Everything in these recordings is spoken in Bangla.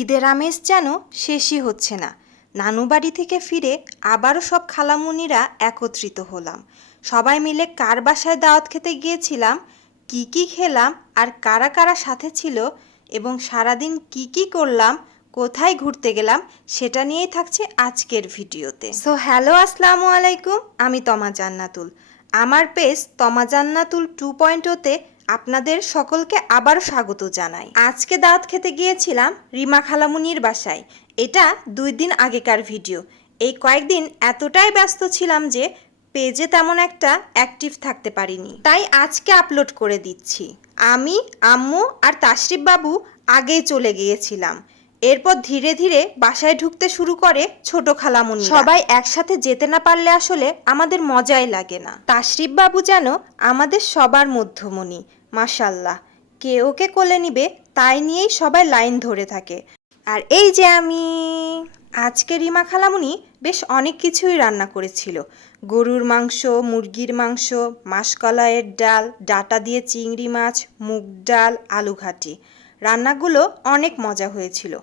ঈদের আমেজ যেন শেষই হচ্ছে না। নানু বাড়ি থেকে ফিরে আবারও সব খালামুনিরা একত্রিত হলাম। সবাই মিলে কার বাসায় দাওয়াত খেতে গিয়েছিলাম, কি কি খেলাম আর কারা কারা সাথে ছিল এবং সারাদিন কি কি করলাম, কোথায় ঘুরতে গেলাম সেটা নিয়েই থাকছে আজকের ভিডিওতে। সো হ্যালো আসসালামু আলাইকুম, আমি তমা জান্নাতুল। আমার পেজ তমা জান্নাতুল টু পয়েন্ট আপনাদের সকলকে আবার স্বাগত জানাই। আজকে দাঁত খেতে গিয়েছিলাম রিমা খালামুনির বাসায়। এটা দুই দিন আগেকার ভিডিও। এই কয়েকদিন এতটাই ব্যস্ত ছিলাম যে পেজে তেমন একটা অ্যাক্টিভ থাকতে পারিনি। তাই আজকে আপলোড করে দিচ্ছি। আমি, আম্মু আর তাশরিফ বাবু আগেই চলে গিয়েছিলাম। এরপর ধীরে ধীরে বাসায় ঢুকতে শুরু করে ছোট খালামুনি সবাই একসাথে যেতে না পারলে আসলে আমাদের মজাই লাগে না। তাশরিফ বাবু যেন আমাদের সবার মধ্যমণি মাসাল্লাহ কে ওকে কোলে নিবে, তাই নিয়েই সবাই লাইন ধরে থাকে। আর এই যে আমি, আজকে রিমা খালামুনি বেশ অনেক কিছুই রান্না করেছিল। গরুর মাংস, মুরগির মাংস, মাসকলাইয়ের ডাল, ডাটা দিয়ে চিংড়ি মাছ, মুগ ডাল আলু ঘাটি রান্নাগুলো অনেক মজা হয়েছিল,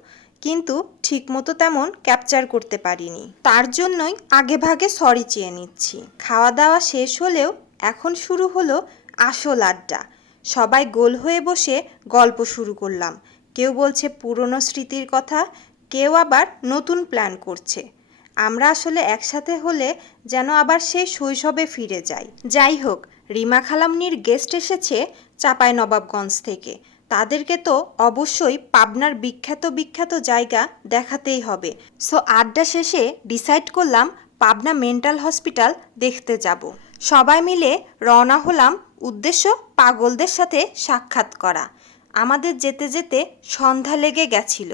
কিন্তু ঠিকমতো তেমন ক্যাপচার করতে পারিনি। তার জন্যই আগে ভাগে সরি চেয়ে নিচ্ছি। খাওয়া দাওয়া শেষ হলেও এখন শুরু হলো আসল আড্ডা। সবাই গোল হয়ে বসে গল্প শুরু করলাম। কেউ বলছে পুরনো স্মৃতির কথা, কেউ আবার নতুন প্ল্যান করছে। আমরা আসলে একসাথে হলে যেন আবার সেই শৈশবে ফিরে যাই। যাই হোক, রিমা খালামনির গেস্ট এসেছে চাপাই নবাবগঞ্জ থেকে। তাদেরকে তো অবশ্যই পাবনার বিখ্যাত বিখ্যাত জায়গা দেখাতেই হবে। সো আড্ডা শেষে ডিসাইড করলাম পাবনা মেন্টাল হসপিটাল দেখতে যাব। সবাই মিলে রওনা হলাম উদ্দেশ্য পাগলদের সাথে সাক্ষাৎ করা। আমাদের যেতে যেতে সন্ধ্যা লেগে গেছিল।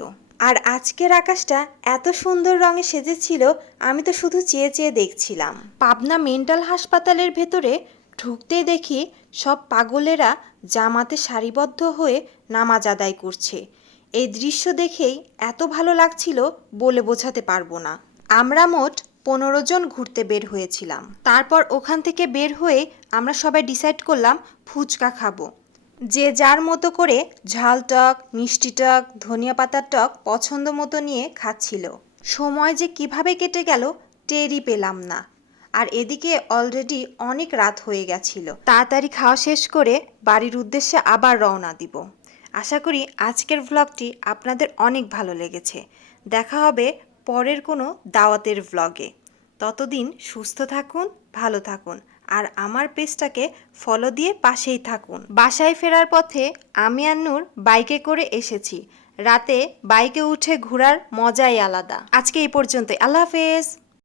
আর আজকের আকাশটা এত সুন্দর রঙে সেজেছিল, আমি তো শুধু চেয়ে চেয়ে দেখছিলাম। পাবনা মেন্টাল হাসপাতালের ভেতরে ঢুকতেই দেখি সব পাগলেরা জামাতে সারিবদ্ধ হয়ে নামাজ আদায় করছে। এই দৃশ্য দেখেই এত ভালো লাগছিল বলে বোঝাতে পারব না। আমরা মোট পনেরো জন ঘুরতে বের হয়েছিলাম। তারপর ওখান থেকে বের হয়ে আমরা সবাই ডিসাইড করলাম ফুচকা খাব। যে যার মতো করে ঝাল টক, মিষ্টি টক, ধনিয়া পাতার টক পছন্দ মতো নিয়ে খাচ্ছিল। সময় যে কীভাবে কেটে গেল টেরই পেলাম না। আর এদিকে অলরেডি অনেক রাত হয়ে গেছিল। তাড়াতাড়ি খাওয়া শেষ করে বাড়ির উদ্দেশ্যে আবার রওনা দিব। আশা করি আজকের ভ্লগটি আপনাদের অনেক ভালো লেগেছে। দেখা হবে পরের কোনো দাওয়াতের ভ্লগে ততদিন সুস্থ থাকুন, ভালো থাকুন, আর আমার পেজটাকে ফলো দিয়ে পাশেই থাকুন। বাসায় ফেরার পথে আমি আর নূর বাইকে করে এসেছি। রাতে বাইকে উঠে ঘোরার মজাই আলাদা। আজকে এই পর্যন্তই। আল্লাহ হাফেজ।